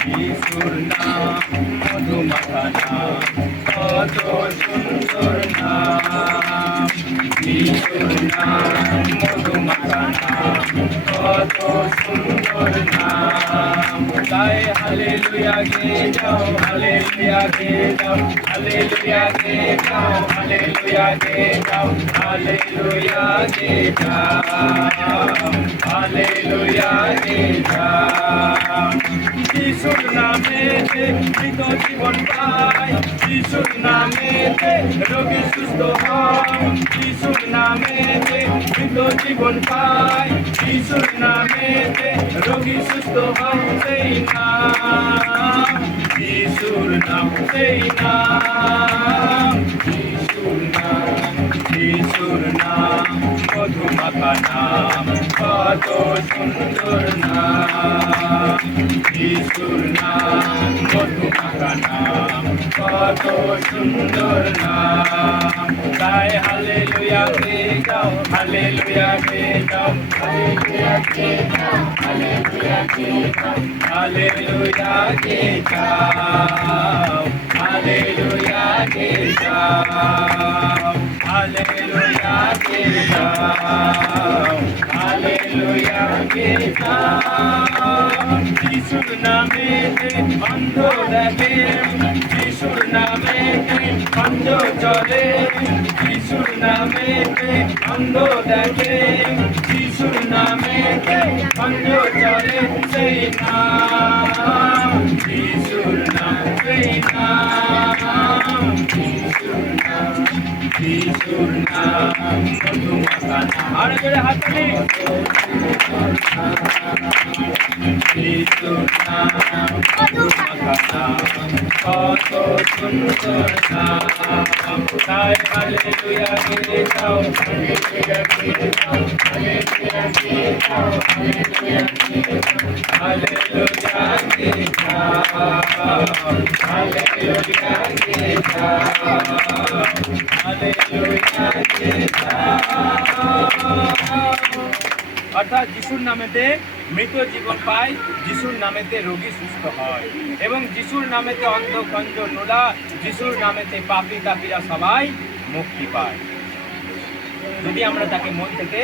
যিশুর নাম মধুমাখা নাম, কত সুন্দর নাম। যিশুর নাম মধুমাখা নাম, কত সুন্দর নাম। গায়ে হালেলুয়া গে যাও, হালেলুয়া গে যাও, হালেলুয়া গে যাও, হালেলুয়া গে যাও, হালেলুয়া গে যাও, হালেলুয়া গে যাও। যিশুর নামেতে মৃত জীবন পায়, যিশুর নামেতে রোগী সুস্থ হয়। যিশুর নামেতে মৃত জীবন পায়, যিশুর নামেতে রোগী সুস্থ হয়। সেই নাম যিশুর নাম, সেই নাম যিশুর নাম, যিশুর নাম মধুমাখা নাম, কত সুন্দর নাম। যিশুর নাম মধুমাখা নাম, কত সুন্দর নাম। গায়ে হালেলুয়া গে যাও, হালেলুয়া গে যাও, হালেলুয়া গে যাও, হালেলুয়া গে যাও, হালেলুয়া গে যাও, হালেলুয়া গে যাও, হালেলুয়া গে যাও, হালেলুয়া গে যাও। যিশুর নামেতে অন্ধ দেখে, যিশুর নামেতে অন্ধ চলে, যিশুর নামেতে অন্ধ দেখে, যিশুর নামেতে অন্ধ চলে। সেই নাম যিশুর নাম, সেই নাম যিশুর নাম, যিশুর নাম মধুমাখা নাম। আরে জোরে হাততালি। যিশুর নাম মধুমাখা নাম, কত সুন্দর নাম। গায়ে হালেলুয়া গে যাও, হালেলুয়া গে যাও, হালেলুয়া গে যাও, হালেলুয়া গে যাও, হালেলুয়া গে যাও, হালেলুয়া গে যাও, হালেলুয়া গে যাও। অর্থাৎ যিশুর নামেতে মৃত জীবন পায়, যিশুর নামেতে রোগী সুস্থ হয়, এবং যিশুর নামেতে অন্ধ খঞ্জ নোলা, যিশুর নামেতে পাপী তাপীরা সবাই মুক্তি পায়। যদি আমরা তাকে মন থেকে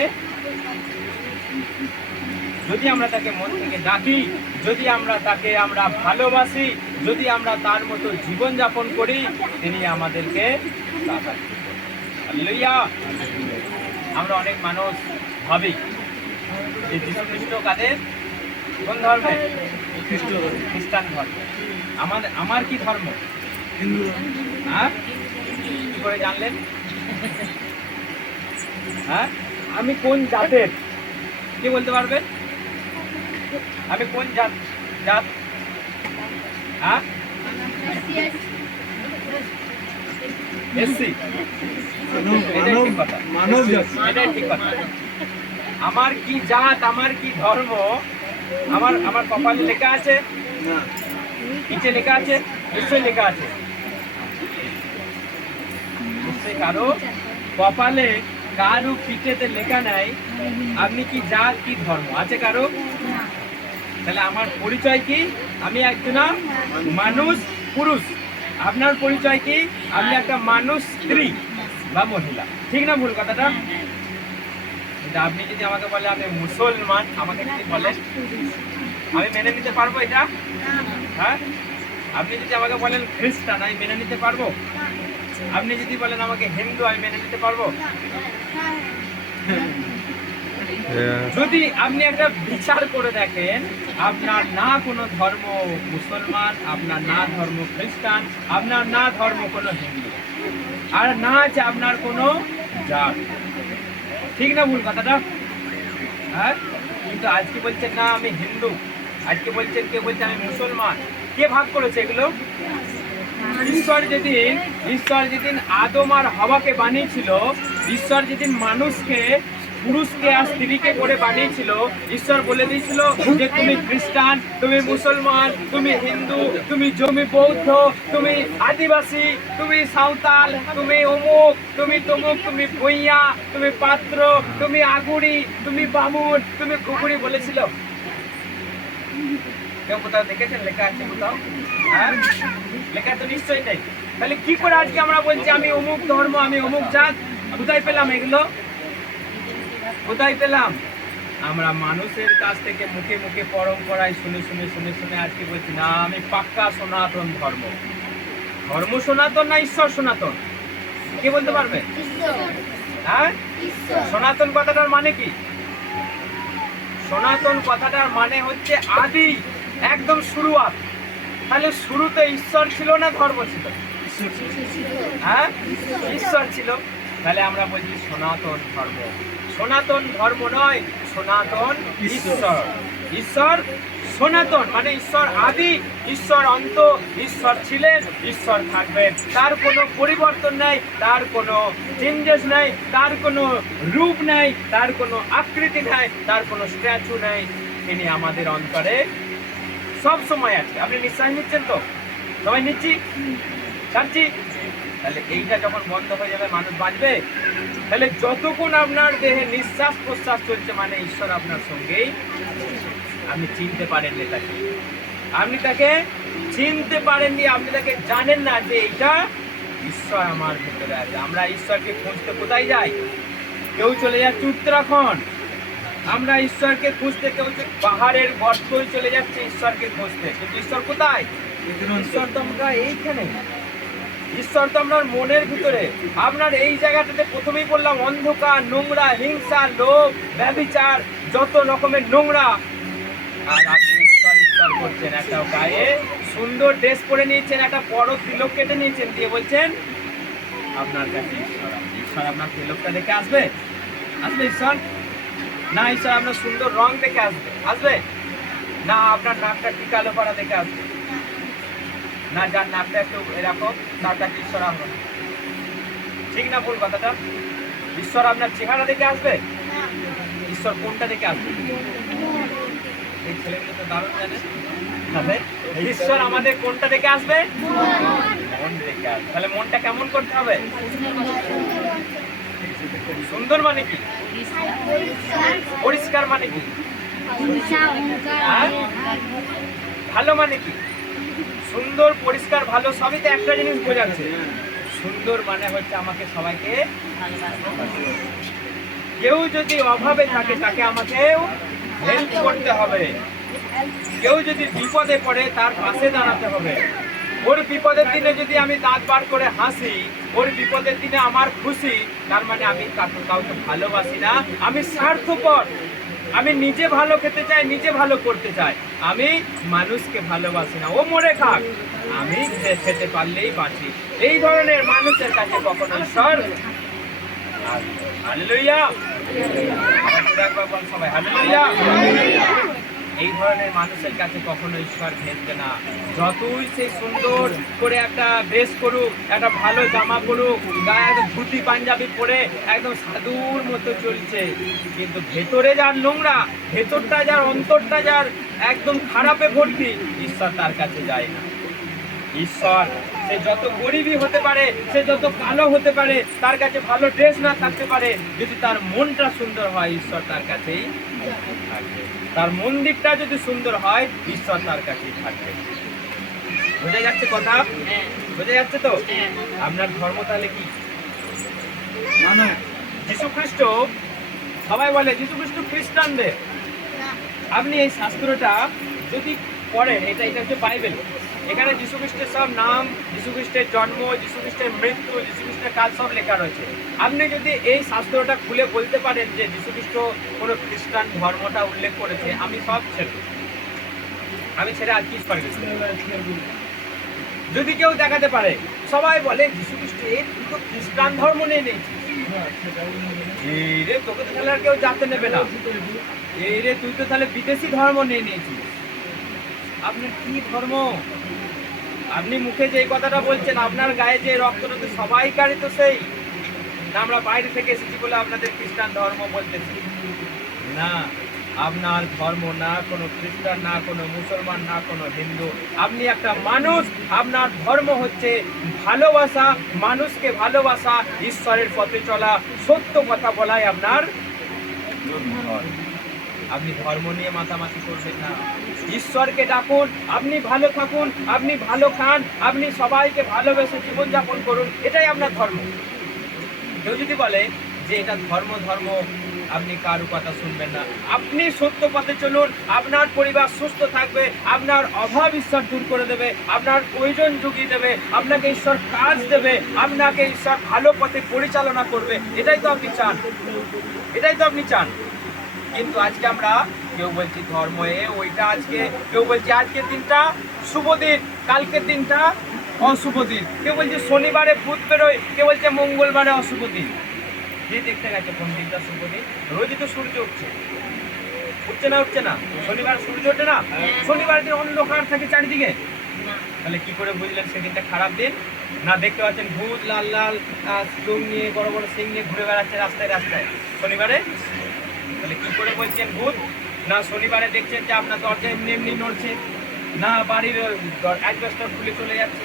ডাকি, যদি আমরা তাকে ভালোবাসি, যদি আমরা তার মতো জীবন যাপন করি, তিনি আমাদেরকে সাহায্য করবেন। হালেলুয়া। আমরা অনেক মানুষ ভাবি যে যিশু খ্রিস্ট কাদের, কোন ধর্মে? খ্রিস্টান ধর্ম। আমার কি ধর্ম? হিন্দু। হ্যাঁ, কি করে জানলেন? হ্যাঁ, আমি কোন জাতের, কি বলতে পারবেন? আমি কোন জাত? হ্যাঁ, এসসি। এটাই ঠিক কথা, মানব জাতি। এটাই ঠিক কথা। আমার কি জাত, আমার কি ধর্ম, আমার কপালে লেখা আছে? না। নিচে লেখা আছে? নিশ্চয়ই লেখা আছে। নিশ্চয়ই কারো কপালে, কারো পিঠেতে লেখা নাই আপনি কি জাত, কি ধর্ম আছে কারো? তাহলে আমার পরিচয় কি? আমি একজন মানুষ, পুরুষ। আপনার পরিচয় কি? আপনি একটা মানুষ, স্ত্রী বা মহিলা। ঠিক না ভুল কথাটা? আপনি যদি আমাকে বলে আমি মুসলমান, আমাকে যদি বলেন, আমি মেনে নিতে পারবো এটা? হ্যাঁ। আপনি যদি আমাকে বলেন খ্রিস্টান, আমি মেনে নিতে পারবো? আপনি যদি বলেন আমাকে হিন্দু, আমি মেনে নিতে পারবো? যদি আপনি একটা বিচার করে দেখেন, আপনার না কোনো ধর্ম মুসলমান, আপনার না ধর্ম খ্রিস্টান, আপনার না ধর্ম কোনো হিন্দু, আর না আছে আপনার কোনো জাত। ঠিক না ভুল কথাটা? হ্যাঁ। কিন্তু আজকে বলছেন না আমি হিন্দু, আজকে বলছেন, কে বলছে আমি মুসলমান। কে ভাগ করেছে এগুলো? ঈশ্বর যেদিন আদম আর হাওয়াকে বানিয়েছিল, ঈশ্বর যেদিন মানুষকে পুরুষকে আর স্ত্রীকে করে বানিয়েছিল, ঈশ্বর বলে দিয়েছিল যে তুমি খ্রিস্টান, তুমি মুসলমান, তুমি হিন্দু, তুমি জমি বৌদ্ধ, তুমি আদিবাসী, তুমি সাঁওতাল, তুমি অমুক, তুমি তমুক, তুমি ভূঁইয়া, তুমি পাত্র, তুমি আগুড়ি, তুমি বামুন, তুমি ঘুগুড়ি বলেছিল? কেউ কোথাও দেখেছেন লেখা আছে কোথাও? হ্যাঁ, লেখা তো নিশ্চয়ই নেই। তাহলে কি করে আজকে আমরা বলছি আমি অমুক ধর্ম, আমি অমুক জাত? কোথায় পেলাম এগুলো? কোথায় পেলাম? আমরা মানুষের কাছ থেকে মুখে মুখে পরম্পরায় শুনে শুনে শুনে শুনে আজকে বলছি না আমি পাক্কা সনাতন ধর্ম। ধর্ম সনাতন না ঈশ্বর সনাতন? কে বলতে পারবে? হ্যাঁ, সনাতন কথাটার মানে কি? সনাতন কথাটার মানে হচ্ছে আদি, একদম শুরুয়াত। তাহলে শুরুতে ঈশ্বর ছিল না ধর্ম ছিল? হ্যাঁ, ঈশ্বর ছিল। তাহলে আমরা বলছি সনাতন ধর্ম। সনাতন ধর্ম নয়, সনাতন ঈশ্বর। ঈশ্বর সনাতন মানে ঈশ্বর আদি, ঈশ্বর অন্ত, ঈশ্বর ছিলেন, ঈশ্বর থাকবেন। তার কোনো পরিবর্তন নেই, তার কোনো চেঞ্জেস নেই, তার কোনো রূপ নেই, তার কোনো আকৃতি নেই, তার কোনো স্ট্যাচু নেই। তিনি আমাদের অন্তরে সব সময় আছে। আপনি নিশ্বাস নিচ্ছেন তো? সবাই নিচ্ছি, ছাড়ছি। তাহলে এইটা যখন বন্ধ হয়ে যাবে মানুষ বাঁচবে? তাহলে যতক্ষণ আপনার দেহে নিঃশ্বাস প্রশ্বাস চলছে মানে ঈশ্বর আপনার সঙ্গেই। আপনি চিনতে পারেননি তাকে, আপনি তাকে চিনতে পারেননি, আপনি তাকে জানেন না যে এইটা ঈশ্বর আমার ভেতরে আছে। আমরা ঈশ্বরকে খুঁজতে কোথায় যাই? কেউ চলে যাচ্ছে উত্তরাখণ্ড, আমরা ঈশ্বরকে খুঁজতে, কেউ পাহাড়ের গর্তই চলে যাচ্ছে ঈশ্বরকে খুঁজতে। কিন্তু ঈশ্বর কোথায়? ঈশ্বর তো আমরা এইখানে, ঈশ্বর তো আপনার মনের ভিতরে। আপনার এই জায়গাটাতে প্রথমেই বললাম অন্ধকার, নোংরা, হিংসা, লোভ, ব্যভিচার, যত রকমের নোংরা। আর আপনি ঈশ্বর ঈশ্বর করছেন, একটা গায়ে সুন্দর ড্রেস পরে নিয়েছেন, একটা বড় তিলক কেটে নিয়েছেন, দিয়ে বলছেন আপনার কাছে ঈশ্বর আছে। ঈশ্বর আপনার তিলকটা দেখে আসবে? আসবে ঈশ্বর? না, ঈশ্বর আপনার সুন্দর রং দেখে আসবে? আসবে না। আপনার নাকটা টিকালো করা দেখে আসবে না। যার নাকটা একটু এরকম তার কাছে ঈশ্বর আসবে। ঠিক না ভুল কথাটা? ঈশ্বর আপনার চেহারা দেখে আসবে? ঈশ্বর কোনটা দেখে আসবে? এই ছেলেগুলো তো দারুণ জানে। ঈশ্বর আমাদের কোনটা দেখে আসবে? মন দেখে আসবে। তাহলে মনটা কেমন করতে হবে? সুন্দর মানে কি? পরিষ্কার মানে কি? ভালো মানে কি? সুন্দর, পরিষ্কার, ভালো সবই তো একটা জিনিস বোঝাচ্ছে। সুন্দর মানে হচ্ছে আমাকে সবাইকে ভালোবাসতে। কেউ যদি অভাবে থাকে তাকে আমাকে হেল্প করতে হবে। কেউ যদি বিপদে পড়ে তার পাশে দাঁড়াতে হবে। ওর বিপদের দিনে যদি আমি দাঁত বার করে হাসি, ওর বিপদের দিনে আমার খুশি, তার মানে আমি কাউকে ভালোবাসি না, আমি স্বার্থপর। আমি নিজে ভালো খেতে চাই, নিজে ভালো করতে চাই, আমি মানুষকে ভালোবাসি না। ও মরে খাক, আমি খেতে পারলেই বাঁচি। এই ধরনের মানুষের কাছে কখনো ঈশ্বর হালেলুয়া, সবাই হালেলুয়া। এই ধরনের মানুষের কাছে কখনো ঈশ্বর ঘেঁচবে না। যতই সে সুন্দর করে একটা ড্রেস করুক, একটা ভালো জামা পরুক, গায়ে একদম ধুতি পাঞ্জাবি পরে একদম সাধুর মতো চলছে, কিন্তু ভেতরে যার নোংরা, ভেতরটা যার, অন্তরটা যার একদম খারাপে ভর্তি, ঈশ্বর তার কাছে যায় না। ঈশ্বর সে যত গরিবই হতে পারে, সে যত কালো হতে পারে, তার কাছে ভালো ড্রেস না থাকতে পারে, যদি তার মনটা সুন্দর হয় ঈশ্বর তার কাছেই থাকবে। তার মন্দিরটা যদি সুন্দর হয় ঈশ্বর তার কাছেই থাকবে। বোঝা যাচ্ছে কথা? বোঝা যাচ্ছে তো? আপনার ধর্ম তাহলে কি? যীশু খ্রিস্ট, সবাই বলে যীশু খ্রিস্ট খ্রিস্টানদের। আপনি এই শাস্ত্রটা যদি পড়েন, এটা হচ্ছে বাইবেল। এখানে যীশু খ্রিস্টের সব নাম, যীশু খ্রিস্টের জন্ম, যীশু খ্রিস্টের মৃত্যু, যীশু খ্রিস্টের কাজ সব লেখা রয়েছে। আপনি যদি এই শাস্ত্রটা খুলে বলতে পারেন যে যীশু খ্রিস্ট কোনো খ্রিস্টান ধর্মটা উল্লেখ করেছে, আমি সব ছেড়ে আজকে ঈশ্বর গেছি। যদি কেউ দেখাতে পারে, সবাই বলে যীশু খ্রিস্ট তুই তো খ্রিস্টান ধর্ম নিয়ে নিয়েছিস, এই রে তোকে তো তাহলে আর কেউ জানতে নেবে না, এই রে তুই তো তাহলে বিদেশি ধর্ম নিয়ে নিয়েছিস। আপনার কি ধর্ম? আপনি মুখে যে কথাটা বলছেন, আপনার গায়ে যে রক্তটা তো সবাইকারই তো সেই, না আমরা বাইরে থেকে এসেছি বলে আপনাদের খ্রিস্টান ধর্ম বলতেছি না। আপনার ধর্ম না কোনো খ্রিস্টান, না কোনো মুসলমান, না কোনো হিন্দু, আপনি একটা মানুষ। আপনার ধর্ম হচ্ছে ভালোবাসা, মানুষকে ভালোবাসা, ঈশ্বরের পথে চলা, সত্য কথা বলাই আপনার ধর্ম। আপনি ধর্ম নিয়ে মাতামাতি করবেন না, ঈশ্বরকে ডাকুন, আপনি ভালো থাকুন, আপনি ভালো খান, আপনি সবাইকে ভালোবেসে জীবনযাপন করুন, এটাই আপনার ধর্ম। কেউ যদি বলে যে এটা ধর্ম ধর্ম, আপনি কারো কথা শুনবেন না। আপনি সত্য পথে চলুন, আপনার পরিবার সুস্থ থাকবে, আপনার অভাব ঈশ্বর দূর করে দেবে, আপনার প্রয়োজন জুগিয়ে দেবে, আপনাকে ঈশ্বর কাজ দেবে, আপনাকে ঈশ্বর ভালো পথে পরিচালনা করবে। এটাই তো আপনি চান, এটাই তো আপনি চান। কিন্তু আজকে আমরা কেউ বলছি ধর্ম ওইটা, আজকে কেউ বলছি আজকের দিনটা শুভ দিন, কালকের দিনটা অশুভ দিন, কেউ বলছে শনিবারে ভূত বেরোয়, কেউ বলছে মঙ্গলবারে অশুভ দিন। যে দেখতে গেছে কোন দিনটা শুভ দিন? রোজই তো সূর্য উঠছে, উঠছে না উঠছে না? শনিবার সূর্য ওঠে না? শনিবার দিন অন্ধকার থাকে চারিদিকে, তাহলে কি করে বুঝলেন সেদিনটা খারাপ দিন? না দেখতে পাচ্ছেন ভূত লাল লাল চোখ নিয়ে বড় বড় সিং নিয়ে ঘুরে বেড়াচ্ছে রাস্তায় রাস্তায় শনিবারে, তাহলে কি করে বলছেন ভূত? না শনিবারে দেখছেন যে আপনার দরজা এমনি এমনি নড়ছে, না বাড়ির অ্যাডজাস্টার খুলে চলে যাচ্ছে,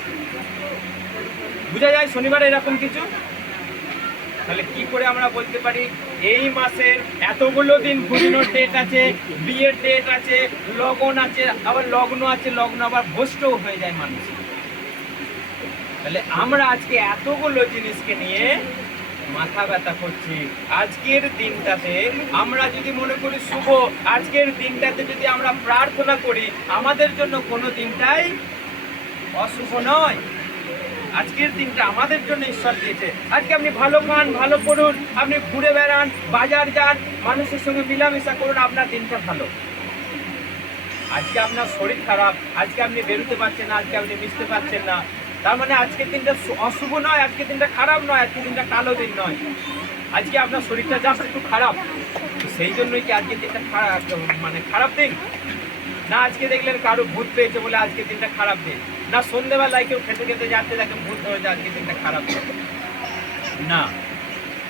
বোঝা যায় শনিবারে এরকম কিছু? তাহলে কি করে আমরা বলতে পারি এই মাসের এতগুলো দিন ঘুরানোর ডেট আছে, বিয়ের ডেট আছে, লগন আছে, আবার লগ্ন আছে, লগ্ন আবার ভ্রষ্টও হয়ে যায় মানুষ। তাহলে আমরা আজকে এতগুলো জিনিসকে নিয়ে মাথা ব্যথা করছি। আজকের দিনটাতে আমরা যদি মনে করি শুভ, আজকের দিনটাতে যদি আমরা প্রার্থনা করি, আমাদের জন্য কোনো দিনটাই অশুভ নয়। আজকের দিনটা আমাদের জন্য ঈশ্বর দিয়েছে। আজকে আপনি ভালো খান, ভালো পড়ুন, আপনি ঘুরে বেড়ান, বাজার যান, মানুষের সঙ্গে মিলামেশা করুন, আপনার দিনটা ভালো। আজকে আপনার শরীর খারাপ, আজকে আপনি বেরোতে পারছেন না, আজকে আপনি মিশতে পারছেন না, তার মানে আজকের দিনটা অশুভ নয়, আজকের দিনটা খারাপ নয়, আজকের দিনটা কালো দিন নয়। আজকে আপনার শরীরটা জাস্ট একটু খারাপ, সেই জন্যই কি আজকের দিনটা মানে খারাপ দিন? না আজকে দেখলেন কারো ভূত পেয়েছে বলে আজকের দিনটা খারাপ দিন? না সন্ধ্যেবেলায় কেউ খেতে খেতে যাচ্ছে দেখেন ভূত হয়েছে আজকের দিনটা খারাপ দিন? না,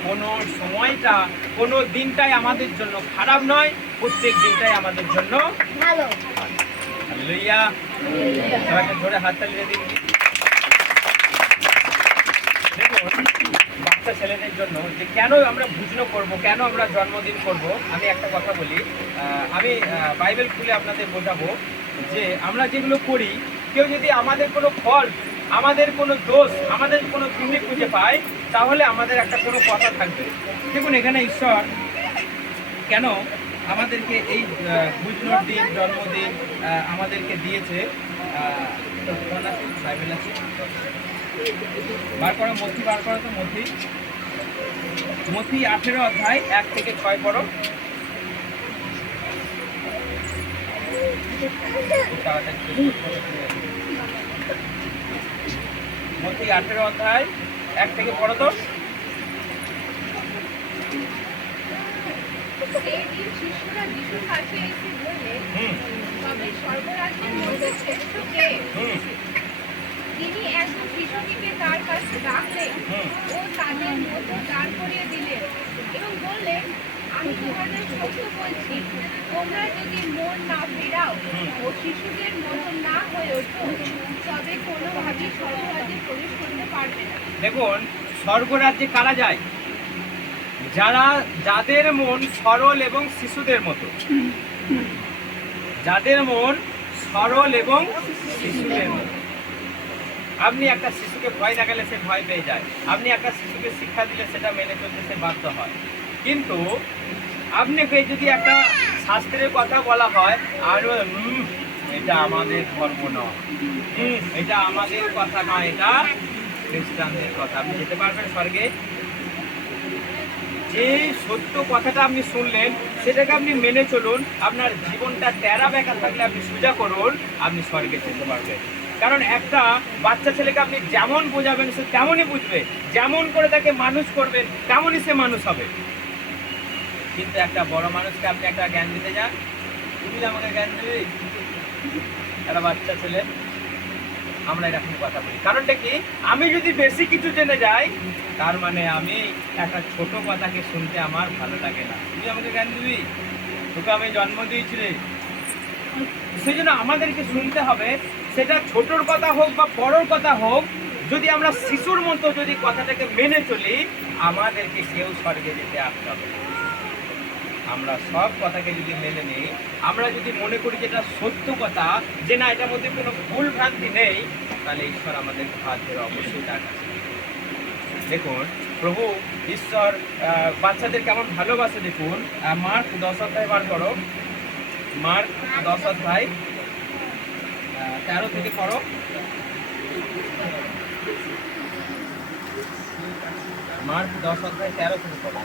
কোনো সময়টা কোনো দিনটাই আমাদের জন্য খারাপ নয়, প্রত্যেক দিনটাই আমাদের জন্য ভালো। হালেলুয়া, সবাইকে ধরে হাততালি দিয়ে দিন। দেখুন বাচ্চা ছেলেদের জন্য যে কেন আমরা ভুজন করব, কেন আমরা জন্মদিন করব, আমি একটা কথা বলি। আমি বাইবেল খুলে আপনাদের বোঝাবো যে আমরা যেগুলো করি, কেউ যদি আমাদের কোনো ফল্ট, আমাদের কোনো দোষ, আমাদের কোনো ত্রুটি খুঁজে পায়, তাহলে আমাদের একটা কোনো কথা থাকবে। দেখুন এখানে ঈশ্বর কেন আমাদেরকে এই ভুজনোর দিন, জন্মদিন আমাদেরকে দিয়েছে। বাইবেল আছে, বার করো, মথি বার করো তো, মথি 18 অধ্যায় 1 থেকে 6 পড়ো। মথি 18 অধ্যায় 1 থেকে পড়ো তো। শিশুরা যিশুর কাছে এসে বললে, তবে স্বর্গরাজ্যের মধ্যে শ্রেষ্ঠ কে? তিনি একজন শিশুটিকে তার কাছে রাখলেন ও তাদের মধ্যে দাঁড় করিয়ে দিলেন এবং বললেন, আমি তোমাদের সত্য বলছি, তোমরা যদি মন না ফেরাও ও শিশুদের মতো না হয়ে ওঠো, তবে কোনোভাবেই স্বর্গরাজ্যে প্রবেশ করতে পারবে না। দেখুন স্বর্গরাজ্যে কারা যায়? যাদের মন সরল এবং শিশুদের মতো, যাদের মন সরল এবং শিশুদের মতো। আপনি একটা শিশুকে ভয় দেখালে সে ভয় পেয়ে যায়, আপনি একটা শিশুকে শিক্ষা দিলে সেটা মেনে চলতে সে বাধ্য হয়। কিন্তু আপনাকে যদি একটা শাস্ত্রের কথা বলা হয় আর এটা আমাদের ধর্ম নয়, এটা আমাদের কথা নয়, এটা খ্রিস্টানদের কথা, আপনি যেতে পারবেন স্বর্গে? যে সত্য কথাটা আপনি শুনলেন সেটাকে আপনি মেনে চলুন, আপনার জীবনটা তেরা বেঁকা থাকলে আপনি সোজা করুন, আপনি স্বর্গে যেতে পারবেন। কারণ একটা বাচ্চা ছেলেকে আপনি যেমন বোঝাবেন সে তেমনই বুঝবে, যেমন করে তাকে মানুষ করবেন তেমনই সে মানুষ হবে। কিন্তু একটা বড় মানুষকে আপনি একটা জ্ঞান দিতে যান, তুমি আমাকে জ্ঞান দেবে, একটা বাচ্চা ছেলে আমরা এরকম কথা বলি। কারণটা কি, আমি যদি বেশি কিছু জেনে যাই তার মানে আমি একটা ছোট কথাকে শুনতে আমার ভালো লাগে না। তুই আমাকে জ্ঞান দিবি, তোকে আমি জন্ম দিয়েছি রে, সেই জন্য আমাদেরকে শুনতে হবে, সেটা ছোটর কথা হোক বা বড়র কথা হোক। যদি আমরা শিশুর মতো যদি কথাটাকে মেনে চলি, আমাদেরকে কেউ স্বর্গে যেতে আসতে হবে না। আমরা সব কথাকে যদি মেনে নিই, আমরা যদি মনে করি যে এটা সত্য কথা, যে না এটার মধ্যে কোনো ভুল ভ্রান্তি নেই, তাহলে ঈশ্বর আমাদের হাত ধরে অবশ্যই তার কাছে। দেখুন প্রভু ঈশ্বর বাচ্চাদের কেমন ভালোবাসে দেখুন। মার্ক 10 অধ্যায় বার করো, মার্ক 10 অধ্যায় 13 থেকে পড়ো। মার্ক 10 অধ্যায় 13 থেকে পড়ো।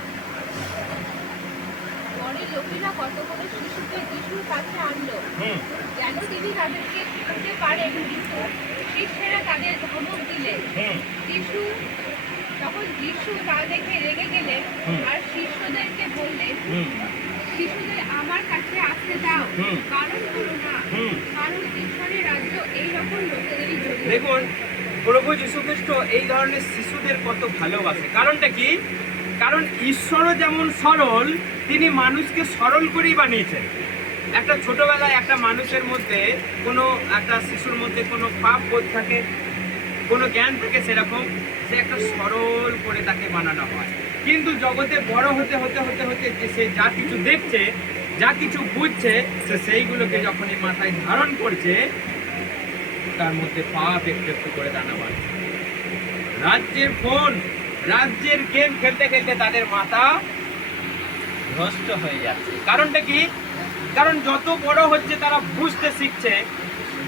পরে লোকেরা কতগুলো শিশুকে যিশুর কাছে আনলো, যেন তিনি তাদেরকে ছুঁতে পারেন, কিন্তু শিষ্যেরা তাদের ধমক দিলেন। তখন যিশু তা দেখে রেগে গেলেন আর শিষ্যদেরকে বললেন, শিশুদের আমার কাছে আসতে দাও, কারণ করো না, কারণ ঈশ্বরের রাজ্য এইরকম লোকেদেরই জন্য। দেখুন প্রভু যীশু খ্রিস্ট এই ধরনের শিশুদের কত ভালোবাসে। কারণটা কি, কারণ ঈশ্বরও যেমন সরল, তিনি মানুষকে সরল করেই বানিয়েছেন। একটা ছোটবেলায় একটা মানুষের মধ্যে কোনো একটা শিশুর মধ্যে কোনো পাপ বোধ থাকে, কোনো জ্ঞান থাকে, সেরকম সে একটা সরল করে তাকে বানানো হয়। কিন্তু জগতে বড় হতে হতে হতে হতে সে যা কিছু দেখছে, যা কিছু বুঝছে, সে সেইগুলোকে যখনই মাথায় ধারণ করছে, তার মধ্যে পাপ একটু একটু করে দানা বাড়ছে। রাজ্যের ফোন, রাজ্যের গেম খেলতে খেলতে তাদের মাথা নষ্ট হয়ে যাচ্ছে। কারণটা কি, কারণ যত বড় হচ্ছে তারা বুঝতে শিখছে,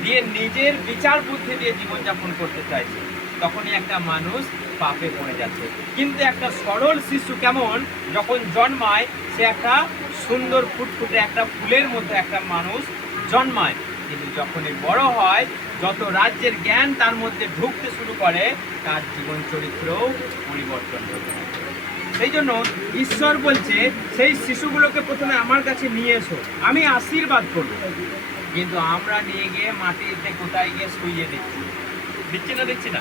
দিয়ে নিজের বিচার বুদ্ধি দিয়ে জীবনযাপন করতে চাইছে, তখনই একটা মানুষ পাপে পড়ে যাচ্ছে। কিন্তু একটা সরল শিশু কেমন, যখন জন্মায় সে একটা সুন্দর ফুটফুটে একটা ফুলের মতো একটা মানুষ জন্মায়, কিন্তু যখনই বড় হয়, যত রাজ্যের জ্ঞান তার মধ্যে ঢুকতে শুরু করে, তার জীবন চরিত্রও পরিবর্তন হতে থাকে। সেই জন্য ঈশ্বর বলছে সেই শিশুগুলোকে প্রথমে আমার কাছে নিয়ে এসো, আমি আশীর্বাদ করব। কিন্তু আমরা নিয়ে গিয়ে মাটিতে কোথায় গিয়ে শুইয়ে দিচ্ছি, দিচ্ছি না।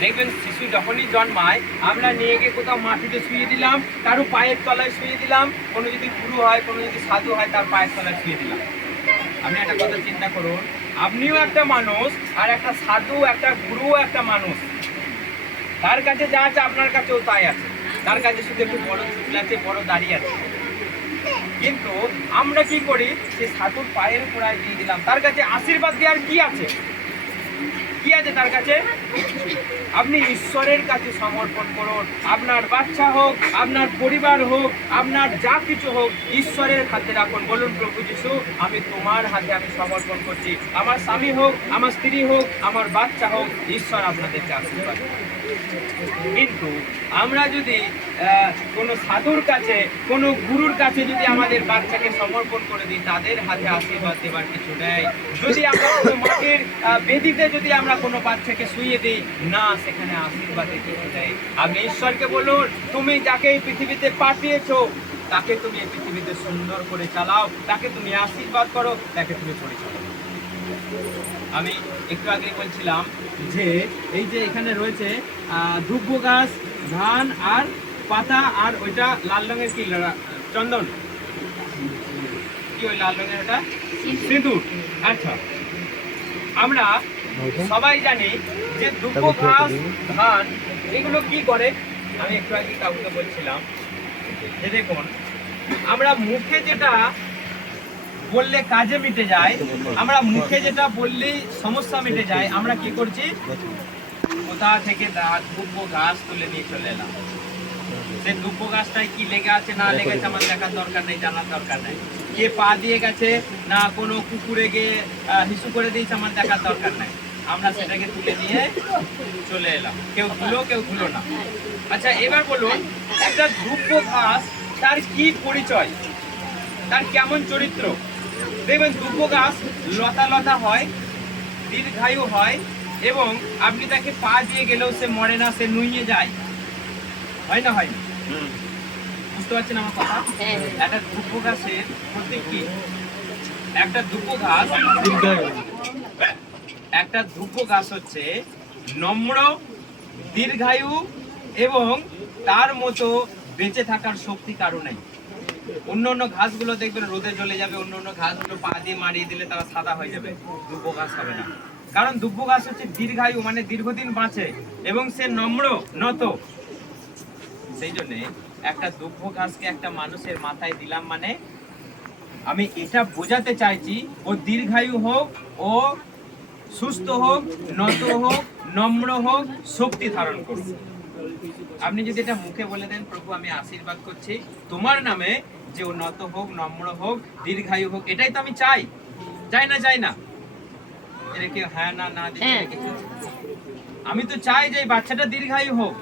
দেখবেন শিশু যখনই জন্মায়, আমরা নিয়ে গিয়ে কোথাও মাটিতে শুয়ে দিলাম, কারো পায়ের তলায় শুয়ে দিলাম, কোনো যদি গুরু হয়, কোনো যদি সাধু হয়, তার পায়ের তলায় শুয়ে দিলাম। আপনি একটা কথা চিন্তা করুন, আপনিও একটা মানুষ, আর একটা সাধু, একটা গুরু, একটা মানুষ, তার কাছে যা আছে আপনার কাছেও তাই আছে। তার কাছে শুধু একটু বড় চুল আছে, বড় দাঁড়িয়ে আছে। কিন্তু আমরা কি করি, সে সাধুর পায়ের গোড়ায় দিয়ে দিলাম। তার কাছে আশীর্বাদ দেওয়ার কি আছে, কি আছে তার কাছে? আপনি ঈশ্বরের কাছে সমর্পণ করুন। আপনার বাচ্চা হোক, আপনার পরিবার হোক, আপনার যা কিছু হোক, ঈশ্বরের হাতে রাখুন। বলুন, প্রভু যিশু, আমি তোমার হাতে আমি সমর্পণ করছি। আমার স্বামী হোক, আমার স্ত্রী হোক, আমার বাচ্চা হোক, ঈশ্বর আপনাদেরকে আশীর্বাদ করুন। কিন্তু আমরা যদি কোনো সাধুর কাছে, কোনো গুরুর কাছে যদি আমাদের বাচ্চাকে সমর্পণ করে দিই, তাদের হাতে আশীর্বাদ দেবার কিছু নেই। যদি আমরা কোনো মাটির বেদিতে যদি আমরা কোনো বাচ্চাকে শুইয়ে দিই, না, সেখানে আশীর্বাদের কিছু নেই। আপনি ঈশ্বরকে বলুন, তুমি যাকে এই পৃথিবীতে পাঠিয়েছো, তাকে তুমি এই পৃথিবীতে সুন্দর করে চালাও, তাকে তুমি আশীর্বাদ করো, তাকে তুমি পরিচালনা। আমি একটু আগে বলছিলাম যে এই যে এখানে রয়েছে দুব্ব গাছ, ধান আর পাতা, আর ওইটা লাল রঙের কি, চন্দন কি, ওই লাল রঙের ওটা সিঁদুর। আচ্ছা, আমরা সবাই জানি যে দুব্ব ঘাস, ধান, এগুলো কি করে। আমি একটু আগে কাউকে বলছিলাম যে দেখুন, আমরা মুখে যেটা বললে কাজে মিটে যায়, আমরা মুখে যেটা বললেই সমস্যা মিটে যায়, আমরা কি করছি, কোথা থেকে দুব্ব ঘাস তুলে নিয়ে চলে এলাম। সে দুব্ব গাছটায় কি লেগে আছে না লেগে আছে আমার দেখার দরকার নেই, জানার দরকার নেই। কে পা দিয়ে গেছে, না কোনো কুকুরে গিয়ে হিসু করে দিয়েছে, আমার দেখার দরকার নেই। আমরা সেটাকে তুলে নিয়ে চলে এলাম, কেউ ধুলো কেউ ধুলো না। আচ্ছা, এবার বলুন, একটা দুব্ব ঘাস তার কি পরিচয়, তার কেমন চরিত্র? দেখবেন দুব্ব গাছ লতা লতা হয়, দীর্ঘায়ু হয়, এবং আপনি তাকে পা দিয়ে গেলেও সে মরে না, সে নুইয়ে যায়, হয় না? হয় না? বুঝতে পারছেন আমার কথা? একটা দুব্ব গাছের প্রতীক কি? একটা দুব্ব গাছ একটা দুব্ব গাছ হচ্ছে নম্র, দীর্ঘায়ু এবং তার মতো বেঁচে থাকার শক্তি কারো নেই। অন্য অন্য ঘাসগুলো দেখবেন রোদে জ্বলে যাবে, অন্য অন্য ঘাসগুলো পা দিয়ে মারিয়ে দিলে তারা সাদা হয়ে যাবে, দুব্ব গাছ হবে না। কারণ দুব্ব গাছ হচ্ছে দীর্ঘায়ু, মানে দীর্ঘদিন বাঁচে এবং সে নম্র, নত। সেই জন্য একটা দুব্ব গাছকে একটা মানুষের মাথায় দিলাম মানে আমি এটা বোঝাতে চাইছি ও দীর্ঘায়ু হোক, ও সুস্থ হোক, নত হোক, নম্র হোক, শক্তি ধারণ করুক। আপনি যদি এটা মুখে বলে দেন, প্রভু আমি আশীর্বাদ করছি তোমার নামে যে ও নত হোক, নম্র হোক, দীর্ঘায়ু হোক, এটাই তো আমি চাই। চাই না? চাই না? এটা কি হ্যাঁ না না দিতে কিছু? আমি তো চাই যে এই বাচ্চাটা দীর্ঘায়ু হোক।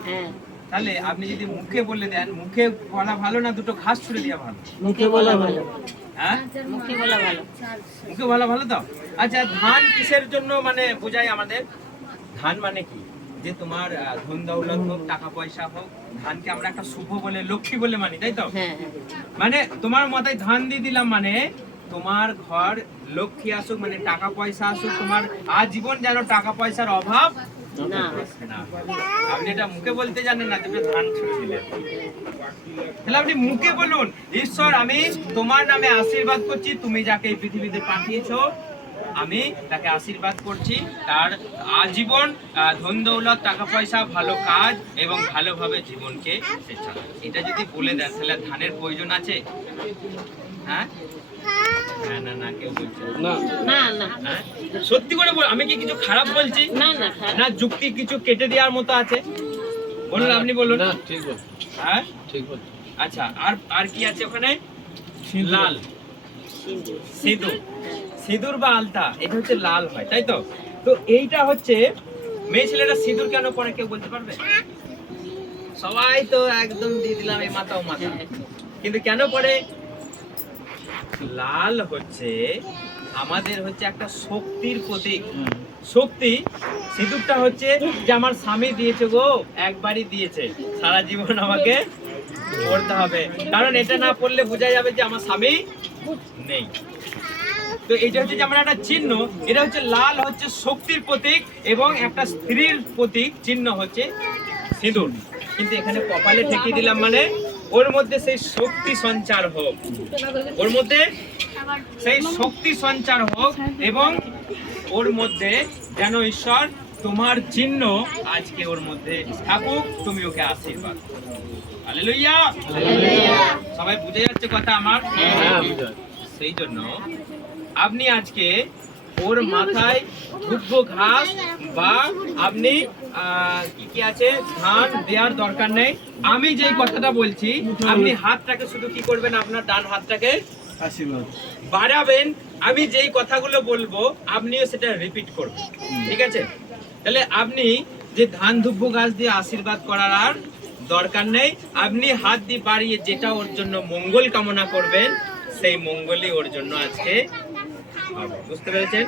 তাহলে আপনি যদি মুখে বলে দেন, মুখে বলা ভালো না দুটো ঘাস ছুড়ে দেওয়া ভালো? মুখে বলা ভালো। হ্যাঁ, মুখে বলা ভালো। মুখে বলা ভালো তো। আচ্ছা, ধান কিসের জন্য মানে বোঝাই আমাদের? ধান মানে কি? যে তোমার ধন দৌলত হোক, টাকা পয়সা হোক, ধানকে আমরা একটা শুভ বলে, লক্ষ্মী বলে মানি, তাই তো? মানে তোমার মাথায় ধান দিয়ে দিলাম মানে তোমার ঘর লক্ষ্মী আসুক, মানে টাকা পয়সা আসুক, তোমার আজীবন যেন টাকা পয়সার অভাব না। আপনি এটা মুখে বলতে জানেন না, তুমি ধান ছুড়ে দিলেন। তাহলে আপনি মুখে বলুন, ঈশ্বর আমি তোমার নামে আশীর্বাদ করছি, তুমি যাকে এই পৃথিবীতে পাঠিয়েছো আমি তাকে আশীর্বাদ করছি, তার আজীবন ধন দৌলত, টাকা পয়সা, ভালো কাজ এবং ভালোভাবে জীবনকে সে চালায়। এটা যদি বলে দেন তাহলে ধানের প্রয়োজন আছে? হ্যাঁ না না, কেউ বলছে না। হ্যাঁ, সত্যি করে বল, আমি কি কিছু খারাপ বলছি? না, যুক্তি কিছু কেটে দেওয়ার মতো আছে? বলুন, আপনি বলুন। ঠিক বল। হ্যাঁ ঠিক বল। আচ্ছা, আর কি আছে ওখানে? লাল, সিঁদুর, সিঁদুর বা আলতা, এটা হচ্ছে লাল হয়, তাই তো? তো এইটা হচ্ছে, মেয়ে ছেলেরা সিঁদুর কেন পরে কেউ বলতে পারবে? সবাই তো একদম দিয়ে দিলাম এই মাথা ও মাথা, কিন্তু কেন পরে? লাল হচ্ছে আমাদের হচ্ছে একটা শক্তির প্রতীক, শক্তি। সিঁদুরটা হচ্ছে যে আমার স্বামী দিয়েছে গো, একবারই দিয়েছে, সারা জীবন আমাকে পড়তে হবে, কারণ এটা না পড়লে বোঝা যাবে যে আমার স্বামী নেই। তো এটা হচ্ছে যে আমার একটা চিহ্ন, এটা হচ্ছে লাল, হচ্ছে শক্তির প্রতীক, এবং একটা স্ত্রীর প্রতীক চিহ্ন হচ্ছে সিঁদুর। কিন্তু এখানে কপালে ঠেকিয়ে দিলাম মানে ওর মধ্যে সেই শক্তি সঞ্চার হোক, ওর মধ্যে সেই শক্তি সঞ্চার হোক, এবং ওর মধ্যে যেন ঈশ্বর তোমার চিহ্ন আজকে ওর মধ্যে থাকুক, তুমি ওকে আশীর্বাদ। হালেলুয়া। সবাই বুঝে যাচ্ছে কথা আমার? সেই জন্য আপনি আজকে ওর মাথায় দুব্ব ঘাস বা আপনি কি আছে ধান দেওয়ার দরকার নেই। আমি যেই কথাটা বলছি, আপনি হাতটাকে শুধু কি করবেন, আপনার ডান হাতটাকে আশীর্বাদ বাড়াবেন। আমি যেই কথাগুলো বলবো আপনিও সেটা রিপিট করবেন, ঠিক আছে? তাহলে আপনি যে ধান দুব্ব গাছ দিয়ে আশীর্বাদ করার আর দরকার নেই, আপনি হাত দিয়ে বাড়িয়ে যেটা ওর জন্য মঙ্গল কামনা করবেন, সেই মঙ্গলই ওর জন্য আজকে হবে। বুঝতে পেরেছেন?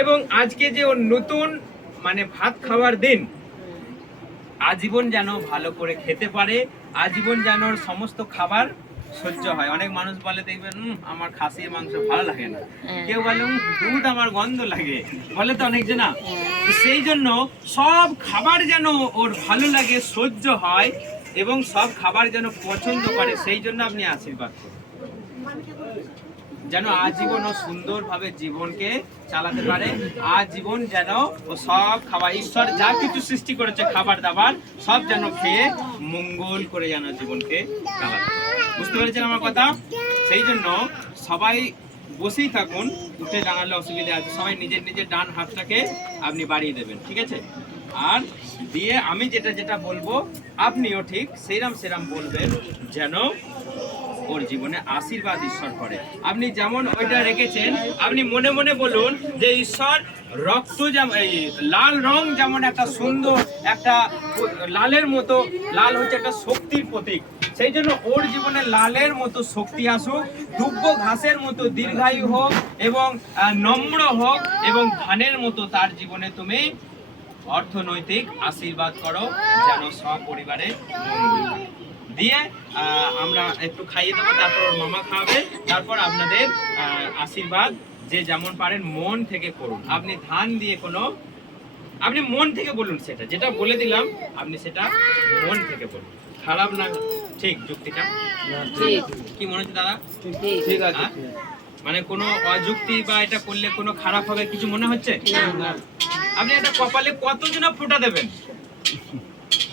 এবং আজকে যে ওর নতুন মানে ভাত খাওয়ার দিন, আজীবন যেন ভালো করে খেতে পারে, আজীবন যেন ওর সমস্ত খাবার সহ্য হয়। অনেক মানুষ বলে দেখবেন আমার খাসির মাংস ভালো লাগে না, কেউ বলে দুধ আমার গন্ধ লাগে, বলে তো অনেক জনা। সেই জন্য সব খাবার যেন ওর ভালো লাগে, সহ্য হয়, এবং সব খাবার যেন পছন্দ করে, সেই জন্য আপনি আশীর্বাদ করুন, যেন আজীবন ও সুন্দরভাবে জীবনকে চালাতে পারে। আজীবন যেন ও সব খাবার, ঈশ্বর যা কিছু সৃষ্টি করেছে খাবার দাবার, সব যেন খেয়ে মঙ্গল করে যেন জীবনকে চালাতে পারে। বুঝতে পেরেছেন আমার কথা? সেই জন্য সবাই বসেই থাকুন, উঠে দাঁড়ালে অসুবিধা আছে। সবাই নিজের নিজের ডান হাতটাকে আপনি বাড়িয়ে দেবেন, ঠিক আছে? আর দিয়ে আমি যেটা যেটা বলবো আপনিও ঠিক সেরাম বলবেন, যেন ওর জীবনে আশীর্বাদ ঈশ্বর করে। আপনি যেমন ওইটা রেখেছেন, আপনি মনে মনে বলুন যে ঈশ্বর রক্ত যেমন, এই লাল রং যেমন একটা সুন্দর, একটা লালের মতো, লাল হচ্ছে একটা শক্তির প্রতীক, সেই জন্য ওর জীবনে লালের মতো শক্তি আসুক, দুব্ব ঘাসের মতো দীর্ঘায়ু হোক, এবং নম্র হোক, এবং ধানের মতো তার জীবনে তুমি অর্থনৈতিক আশীর্বাদ করো, যেন সপরিবারে দিয়ে আমরা একটু খাইয়ে দেবো, তারপর ওর মামা খাওয়াবে, তারপর আপনাদের আশীর্বাদ যে যেমন পারেন মন থেকে করুন। আপনি ধান দিয়ে কোনো, আপনি মন থেকে বলুন, সেটা যেটা বলে দিলাম আপনি সেটা মন থেকে বলুন। খারাপ না? ঠিক যুক্তিটা ঠিক কি মনে হচ্ছে দাদা? ঠিক হ্যাঁ? মানে কোনো অযুক্তি বা এটা করলে কোনো খারাপ হবে কিছু মনে হচ্ছে? আপনি একটা কপালে কতজনা ফোঁটা দেবেন,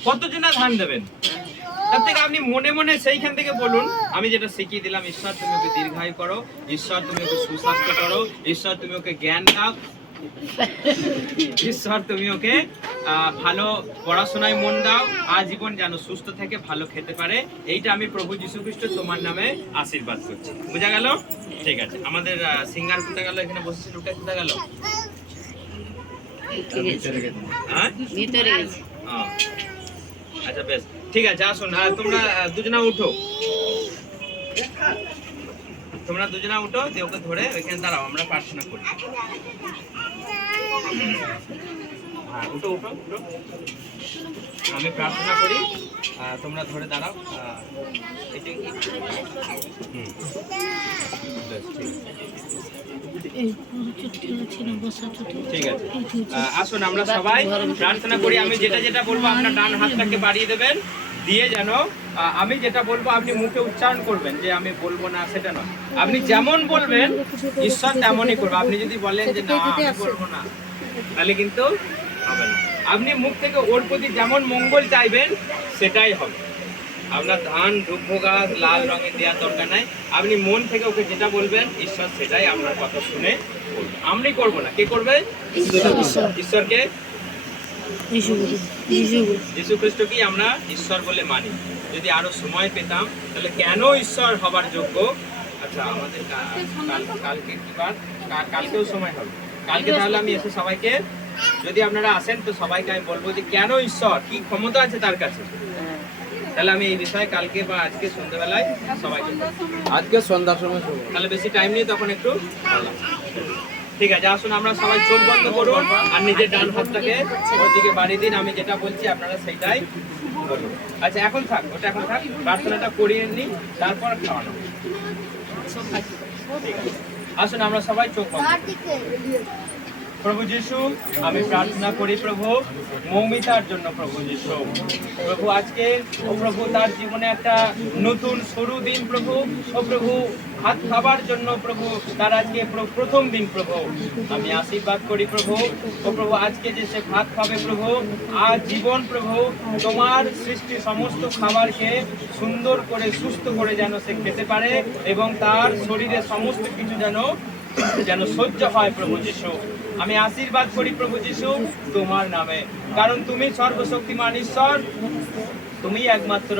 কতজনা ধান দেবেন, তার থেকে আপনি মনে মনে সেইখান থেকে বলুন, আমি যেটা শিখিয়ে দিলাম, ঈশ্বর তুমি ওকে দীর্ঘায়ু করো, ঈশ্বর তুমি ওকে সুস্বাস্থ্য করো, ঈশ্বর তুমি ওকে জ্ঞান দাও, ঈশ্বর তুমি ওকে ভালো পড়াশোনায় মন দাও, আজীবন যেন সুস্থ থেকে ভালো খেতে পারে। এইটা আমি প্রভু যীশু খ্রিস্ট তোমার নামে আশীর্বাদ করছি। বোঝা গেল? ঠিক আছে। আমাদের সিঙ্গার কোথায় গেল? এখানে বসেছিল, ওটা কোথায় গেল? হ্যাঁ, ভিতরে গেছে। আচ্ছা বেশ, ঠিক আছে। আসুন তোমরা দুজনা উঠো, তোমরা দুজনা উঠো, দিয়ে ওকে ধরে ওইখানে দাঁড়াও, আমরা প্রার্থনা করি। হ্যাঁ, উঠো উঠো উঠো, আমি প্রার্থনা করি, তোমরা ধরে দাঁড়াও। এটা কি? বেশ, ঠিক আছে। আসুন আমরা সবাই প্রার্থনা করি। আমি যেটা যেটা বলবো আপনার ডান হাতটাকে বাড়িয়ে দেবেন, দিয়ে যেন আমি যেটা বলবো আপনি মুখে উচ্চারণ করবেন, যে আমি বলবো না সেটা নয়। আপনি যেমন বলবেন ঈশ্বর তেমনই করবে। আপনি যদি বলেন যে না আমি বলবো না, তাহলে কিন্তু হবে না। আপনি মুখ থেকে ওর প্রতি যেমন মঙ্গল চাইবেন সেটাই হবে। আপনার ধান দুব্য গাছ লাল রঙের দেওয়ার দরকার নাই। আপনি মন থেকে ওকে যেটা বলবেন ঈশ্বর সেটাই আপনার কথা শুনে করবে। আমি করবো না, কে করবে? ঈশ্বরকে, যীশু খ্রিস্টকেই আমরা ঈশ্বর বলে মানি। যদি আরো সময় পেতাম তাহলে কেন ঈশ্বর হবার যোগ্য। আচ্ছা, আমাদের কালকে কি বার? কালকেও সময় হবে। কালকে তাহলে আমি এসে সবাইকে, যদি আপনারা আসেন তো সবাইকে আমি বলবো যে কেন ঈশ্বর, কি ক্ষমতা আছে তার কাছে। তাহলে আমি এই বিষয়ে কালকে বা আজকে সন্ধ্যাবেলায় সবাইকে, আজকে সন্ধ্যার সময় তাহলে বেশি টাইম নিয়ে তখন একটু বললাম। ঠিক আছে, আসুন আমরা সবাই চোখ বন্ধ করুন আর নিজের ডান হাতটাকে ওর দিকে বাড়িয়ে দিন। আমি যেটা বলছি আপনারা সেইটাই বলুন। আচ্ছা এখন থাক, ওটা এখন থাক, প্রার্থনাটা করিয়ে নিই, তারপর খাওয়ানো। ঠিক আছে, আসুন আমরা সবাই চোখ বন্ধ করি। প্রভু যীশু, আমি প্রার্থনা করি প্রভু মৌমিতার জন্য। প্রভু যীশু, প্রভু আজকে ও প্রভু তার জীবনে একটা নতুন শুরু দিন প্রভু। ও প্রভু ভাত খাবার জন্য প্রভু তার আজকে প্রথম দিন প্রভু, আমি আশীর্বাদ করি প্রভু। ও প্রভু আজকে যে সে ভাত খাবে প্রভু, আর জীবন প্রভু তোমার সৃষ্টি সমস্ত খাবারকে সুন্দর করে সুস্থ করে যেন সে খেতে পারে, এবং তার শরীরে সমস্ত কিছু যেন সহ্য হয় প্রভু যীশু। আমি আশীর্বাদ করি প্রভু যীশু তোমার নামে, কারণ তুমি সর্বশক্তিমান ঈশ্বর, তুমি একমাত্র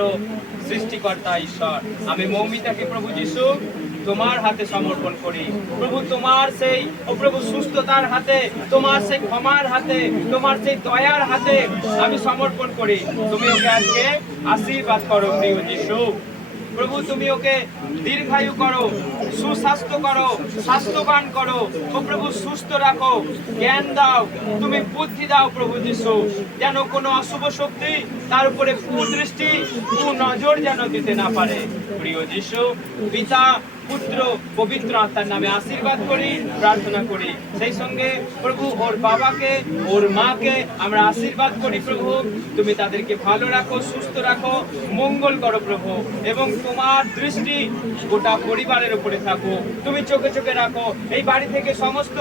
সৃষ্টিকর্তা ঈশ্বর। আমি মৌমিতাকে প্রভু যীশু তোমার হাতে সমর্পণ করি প্রভু। তোমার সেই ও প্রভু সুস্থতার হাতে, তোমার সেই ক্ষমার হাতে, তোমার সেই দয়ার হাতে আমি সমর্পণ করি। তুমি ওকে আজকে আশীর্বাদ করো প্রিয় যীশু। প্রভু তুমি ওকে দীর্ঘায়ু করো, সুস্বাস্থ্য করো, স্বাস্থ্যবান করো। ও প্রভু সুস্থ রাখো, জ্ঞান দাও, তুমি বুদ্ধি দাও প্রভু যীশু, যেন কোনো অশুভ শক্তি তার উপরে কুদৃষ্টি কুনজর যেন দিতে না পারে। প্রিয় যীশু, পিতা পুত্র পবিত্র আত্মার নামে আশীর্বাদ করি, প্রার্থনা করি। সেই সঙ্গে প্রভু ওর বাবাকে, ওর মাকে আমরা আশীর্বাদ করি প্রভু। তুমি তাদেরকে ভালো রাখো, সুস্থ রাখো, মঙ্গল করো প্রভু, এবং তোমার দৃষ্টি গোটা পরিবারের উপরে থাকো। তুমি চোখে চোখে রাখো। এই বাড়ি থেকে সমস্ত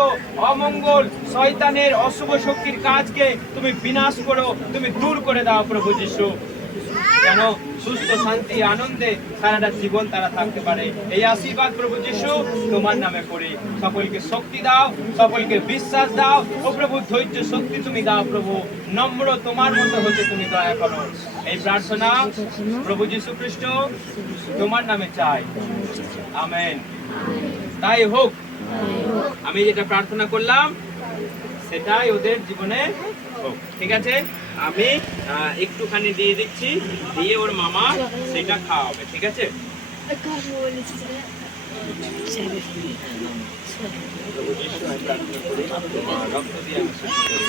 অমঙ্গল, শয়তানের অশুভ শক্তির কাজকে তুমি বিনাশ করো, তুমি দূর করে দাও প্রভু যীশু, যেন সুস্থ শান্তি আনন্দে সারাটা জীবন তারা থাকতে পারে। এই আশীর্বাদ প্রভু যীশু তোমার নামে করি। সকলকে শক্তি দাও, সকলকে বিশ্বাস দাও। ও প্রভু ধৈর্য শক্তি তুমি দাও প্রভু। নম্র তোমার মতো হচ্ছে তুমি দয়া করো। এই প্রার্থনা প্রভু যীশু খ্রিস্ট তোমার নামে চাই, আমেন। তাই হোক। আমি যেটা প্রার্থনা করলাম সেটাই ওদের জীবনে হোক। ঠিক আছে, আমি একটুখানি দিয়ে দিচ্ছি, দিয়ে ওর মামা সেটা খাওয়াবে। ঠিক আছে। প্রভু যিশু আমি প্রার্থনা করি তোমার রক্ত দিয়ে আমি শুচি করি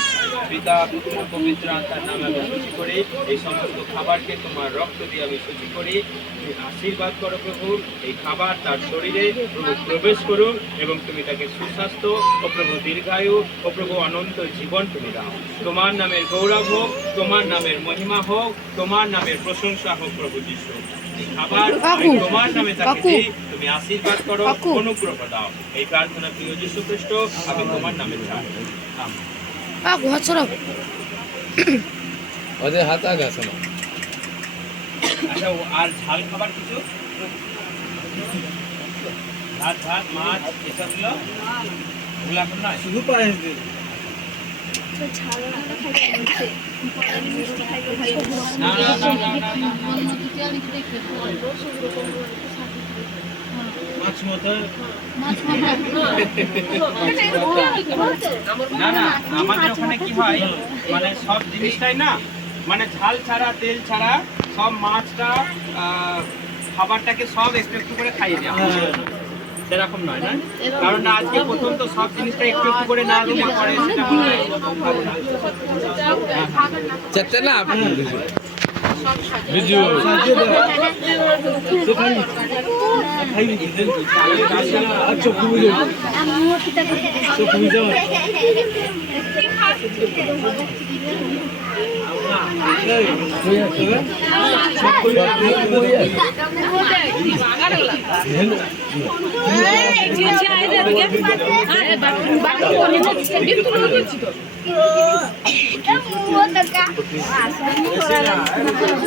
পিতা পুত্র পবিত্র আত্মার নামে আমি শুচি করি এই সমস্ত খাবারকে তোমার রক্ত দিয়ে আমি শুচি করি তুমি আশীর্বাদ করো প্রভু এই খাবার তার শরীরে প্রভু প্রবেশ করুন এবং তুমি তাকে সুস্বাস্থ্য ও প্রভু দীর্ঘায়ু ও প্রভু অনন্ত জীবন তুমি দাও তোমার নামের গৌরব হোক তোমার নামের মহিমা হোক তোমার নামের প্রশংসা হোক প্রভু যিশু এই খাবার আমি তোমার নামে তাকে দিই তুমি আশীর্বাদ করো অনুগ্রহ দাও এই প্রার্থনা প্রিয় যিশু খ্রিস্ট আমি তোমার নামে চাই আমেন। ওদের হাত আগে আছে না আচ্ছা আর ঝাল খাবার কিছু ভাত ভাত মাছ এসবগুলো ওগুলো এখন নয় শুধু পায়েস দিন না না না না না মাছ মতো না না আমাদের ওখানে কি হয় মানে সব জিনিসটাই না মানে ঝাল ছাড়া তেল ছাড়া সব মাছটা খাবারটাকে সব একটু একটু করে খাইয়ে দেওয়া হয়। সেরকম নয় না কারণ না আজকে প্রথম তো সব জিনিসটা একটু একটু করে না দিলে পরে সেটা মনে হয় ভালো না। চেতে না বিজু Ayo,